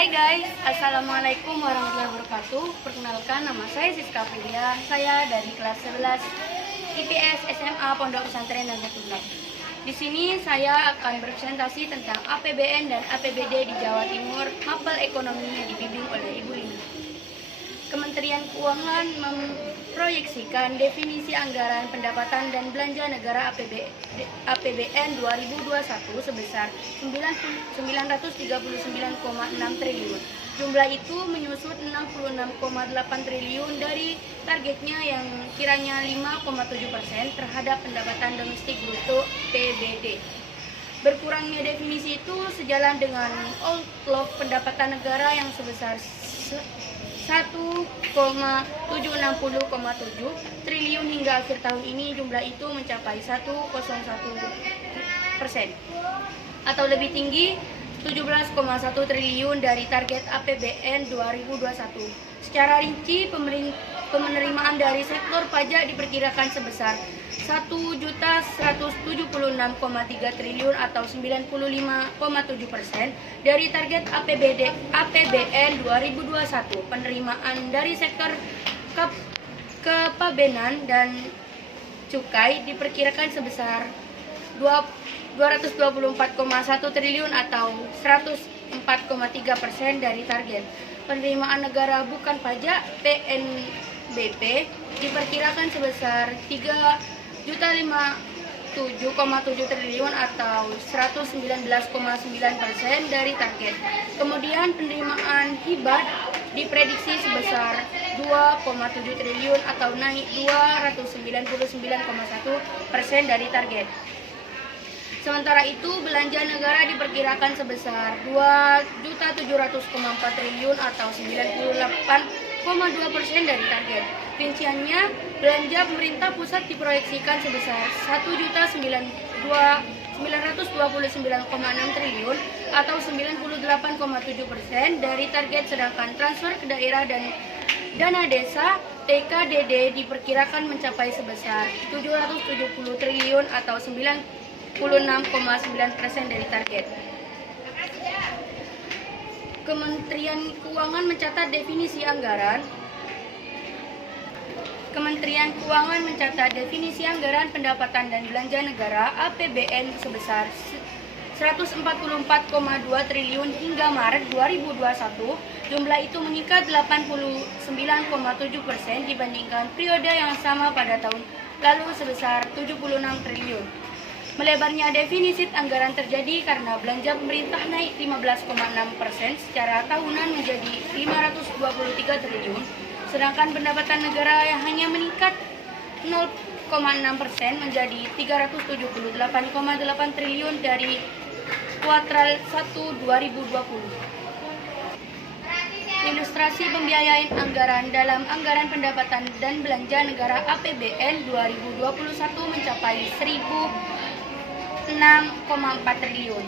Hai guys, Assalamualaikum warahmatullahi wabarakatuh. Perkenalkan, nama saya Siska Priya. Saya dari kelas 11 IPS SMA Pondok Pesantren Nahdlatul. Di sini saya akan berpresentasi tentang APBN dan APBD di Jawa Timur, mapel ekonominya dibimbing oleh Ibu Lina. Kementerian Keuangan memproyeksikan definisi anggaran pendapatan dan belanja negara APBN 2021 sebesar 939,6 triliun. Jumlah itu menyusut 66,8 triliun dari targetnya yang kiranya 5,7% terhadap pendapatan domestik bruto (PDB). Berkurangnya definisi itu sejalan dengan outlook pendapatan negara yang sebesar 1,760,7 triliun hingga akhir tahun ini. Jumlah itu mencapai 101% atau lebih tinggi 17,1 triliun dari target APBN 2021. Secara rinci, penerimaan dari sektor pajak diperkirakan sebesar 1.176,3 triliun atau 95,7% dari target APBN 2021. Penerimaan dari sektor kepabeanan dan cukai diperkirakan sebesar 224,1 triliun atau 104,3% dari target. Penerimaan negara bukan pajak (PNBP) diperkirakan sebesar 3.057,7 triliun atau 119,9% dari target. Kemudian penerimaan hibah diprediksi sebesar 2,7 triliun atau naik 299,1% dari target. Sementara itu, belanja negara diperkirakan sebesar 2.700,4 triliun atau 98,2% dari target. Rinciannya, belanja pemerintah pusat diproyeksikan sebesar 1.929,6 triliun atau 98,7% dari target, sedangkan transfer ke daerah dan dana desa TKDD diperkirakan mencapai sebesar 770 triliun atau 96,9% dari target. Kementerian Keuangan mencatat definisi anggaran pendapatan dan belanja negara (APBN) sebesar 144,2 triliun hingga Maret 2021. Jumlah itu meningkat 89,7% dibandingkan periode yang sama pada tahun lalu sebesar 76 triliun. Melebarnya defisit anggaran terjadi karena belanja pemerintah naik 15,6% secara tahunan menjadi 523 triliun, sedangkan pendapatan negara yang hanya meningkat 0,6% menjadi 378,8 triliun dari kuartal 1 2020. Ilustrasi pembiayaan anggaran dalam anggaran pendapatan dan belanja negara APBN 2021 mencapai 1.006,4 triliun.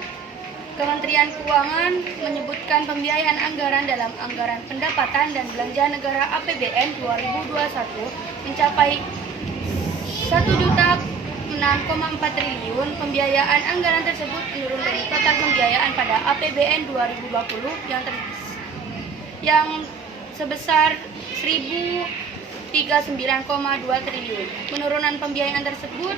Kementerian Keuangan menyebutkan pembiayaan anggaran dalam anggaran pendapatan dan belanja negara APBN 2021 mencapai 1.006,4 triliun. Pembiayaan anggaran tersebut menurun dari total pembiayaan pada APBN 2020 yang sebesar 1.039,2 triliun. Penurunan pembiayaan tersebut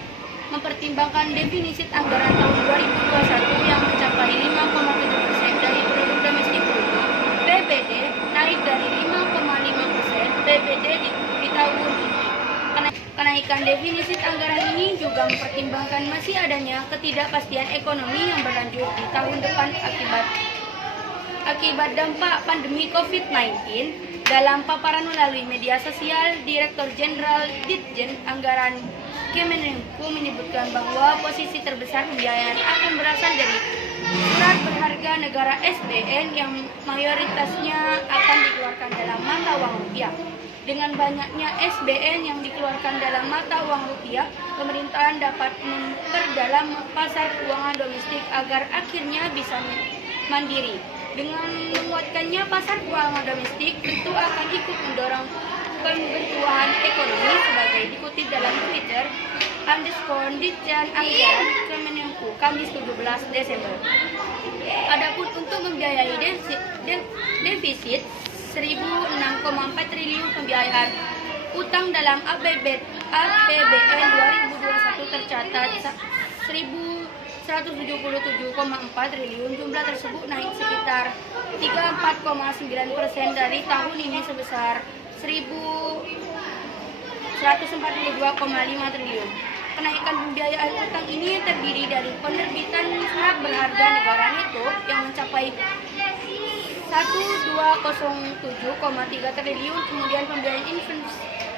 mempertimbangkan defisit anggaran tahun 2021 yang mencapai 5,7% dari produk domestik bruto (PDB) naik dari 5,5% PDB di tahun ini. Kenaikan defisit anggaran ini juga mempertimbangkan masih adanya ketidakpastian ekonomi yang berlanjut di tahun depan akibat dampak pandemi COVID-19. Dalam paparan melalui media sosial, Direktur Jenderal Ditjen Anggaran Kemenku menyebutkan bahwa posisi terbesar pembiayaan akan berasal dari surat berharga negara (SBN) yang mayoritasnya akan dikeluarkan dalam mata uang rupiah. Dengan banyaknya SBN yang dikeluarkan dalam mata uang rupiah, pemerintahan dapat memperdalam pasar keuangan domestik agar akhirnya bisa mandiri. Dengan menguatkannya pasar keuangan domestik, tentu akan ikut mendorong pembentukan ekonomi, sebagai dikutip dalam Twitter _Ditjen Anggaran Kemenku. Kamis 17 Desember. Adapun untuk membiayai defisit 1.006,4 triliun pembiayaan utang dalam APBN 2021 tercatat 1.177,4 triliun. Jumlah tersebut naik sekitar 34,9% dari tahun ini sebesar 1.142,5 triliun. Kenaikan pembiayaan utang ini terdiri dari penerbitan surat berharga negara neto yang mencapai 1.207,3 triliun, kemudian pembiayaan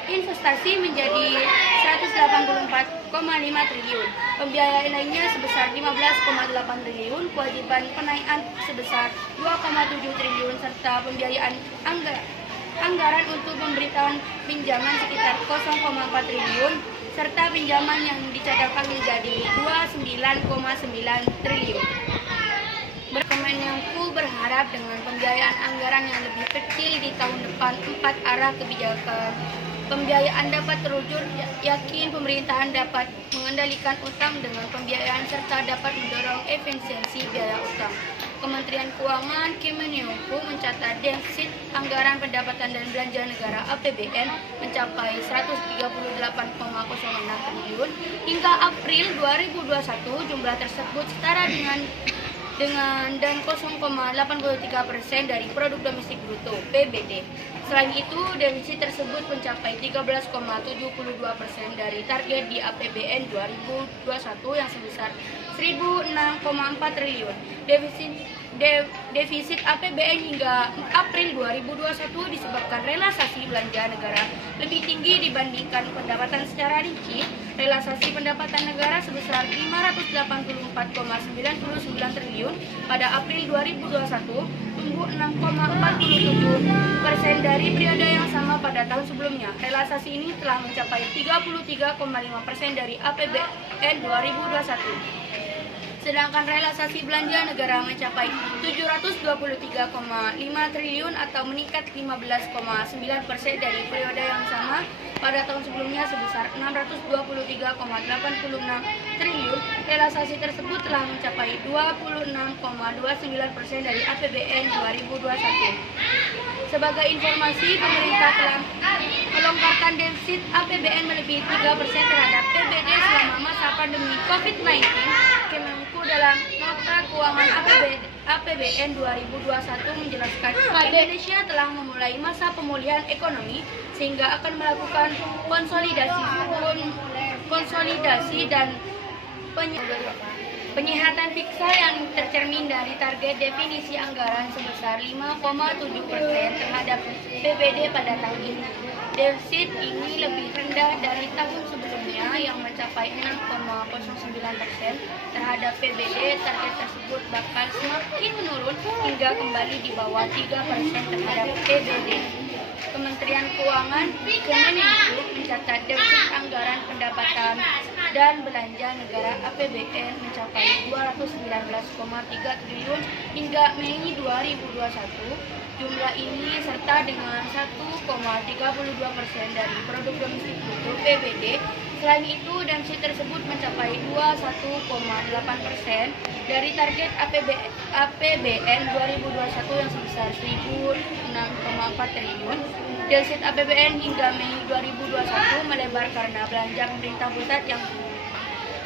investasi menjadi 184,5 triliun. Pembiayaan lainnya sebesar 15,8 triliun, kewajiban penaikan sebesar 2,7 triliun, serta pembiayaan anggaran untuk pemberitaan pinjaman sekitar 0,4 triliun, serta pinjaman yang dicadangkan menjadi 29,9 triliun. Kemenku berharap dengan pembiayaan anggaran yang lebih kecil di tahun depan, 4 arah kebijakan pembiayaan dapat terwujud. Yakin pemerintahan dapat mengendalikan utang dengan pembiayaan serta dapat mendorong efisiensi biaya utang. Kementerian Keuangan Kemenhub mencatat defisit anggaran pendapatan dan belanja negara APBN mencapai 138,06 triliun hingga April 2021. Jumlah tersebut setara dengan 0,83% dari produk domestik bruto (PBD). Selain itu, defisit tersebut mencapai 13,72% dari target di APBN 2021 yang sebesar 1.006,4 triliun. Defisit APBN hingga April 2021 disebabkan realisasi belanja negara lebih tinggi dibandingkan pendapatan. Secara rinci, realisasi pendapatan negara sebesar 584,99 triliun pada April 2021, tumbuh 6,47% dari periode yang sama pada tahun sebelumnya. Realisasi ini telah mencapai 33,5% dari APBN 2021. Sedangkan realisasi belanja negara mencapai 723,5 triliun atau meningkat 15,9% dari periode yang sama pada tahun sebelumnya sebesar 623,86 triliun. Realisasi tersebut telah mencapai 26,29% dari APBN 2021. Sebagai informasi, pemerintah telah melonggarkan defisit APBN melebihi 3% terhadap PBD selama masa pandemi COVID-19. Kemenku dalam nota keuangan APBN 2021 menjelaskan Indonesia telah memulai masa pemulihan ekonomi sehingga akan melakukan konsolidasi dan penyihatan fiskal yang tercermin dari target definisi anggaran sebesar 5,7% terhadap PBD pada tahun ini. Defisit ini lebih rendah dari tahun sebelumnya yang mencapai 6,09% terhadap PBD. Target tersebut bakal semakin menurun hingga kembali di bawah 3% terhadap PBD. Kementerian Keuangan Kemenhub mencatat defisit anggaran pendapatan dan belanja negara APBN mencapai 219,3 triliun hingga Mei 2021. Jumlah ini serta dengan 1,32% dari produk domestik bruto (PBD). Selain itu, defisit tersebut mencapai 21,8% dari target APBN 2021 yang sebesar 1.006,4 triliun. Defisit APBN hingga Mei 2021 melebar karena belanja pemerintah pusat yang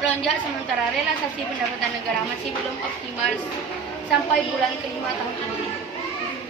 melonjak, sementara realisasi pendapatan negara masih belum optimal sampai bulan kelima tahun ini.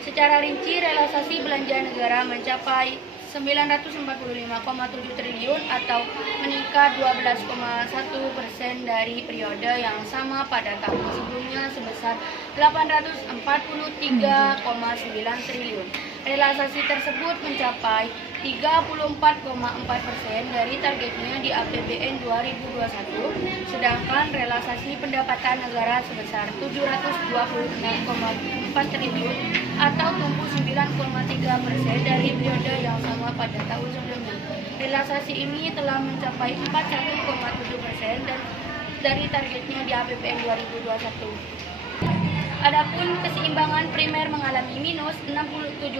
Secara rinci, realisasi belanja negara mencapai 945,7 triliun atau meningkat 12,1% dari periode yang sama pada tahun sebelumnya sebesar 843,9 triliun. Realisasi tersebut mencapai 34,4% dari targetnya di APBN 2021, sedangkan realisasi pendapatan negara sebesar 726,4 triliun atau tumbuh 9,3% dari periode yang sama pada tahun sebelumnya. Realisasi ini telah mencapai 41,7% dari targetnya di APBN 2021. Adapun keseimbangan primer mengalami minus 67,1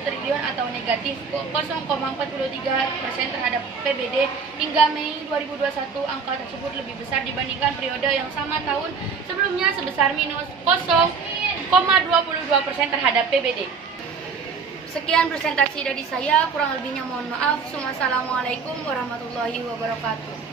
triliun atau negatif 0,43% terhadap PBD hingga Mei 2021. Angka tersebut lebih besar dibandingkan periode yang sama tahun sebelumnya sebesar minus 0,22% terhadap PBD. Sekian presentasi dari saya, kurang lebihnya mohon maaf. Wassalamualaikum warahmatullahi wabarakatuh.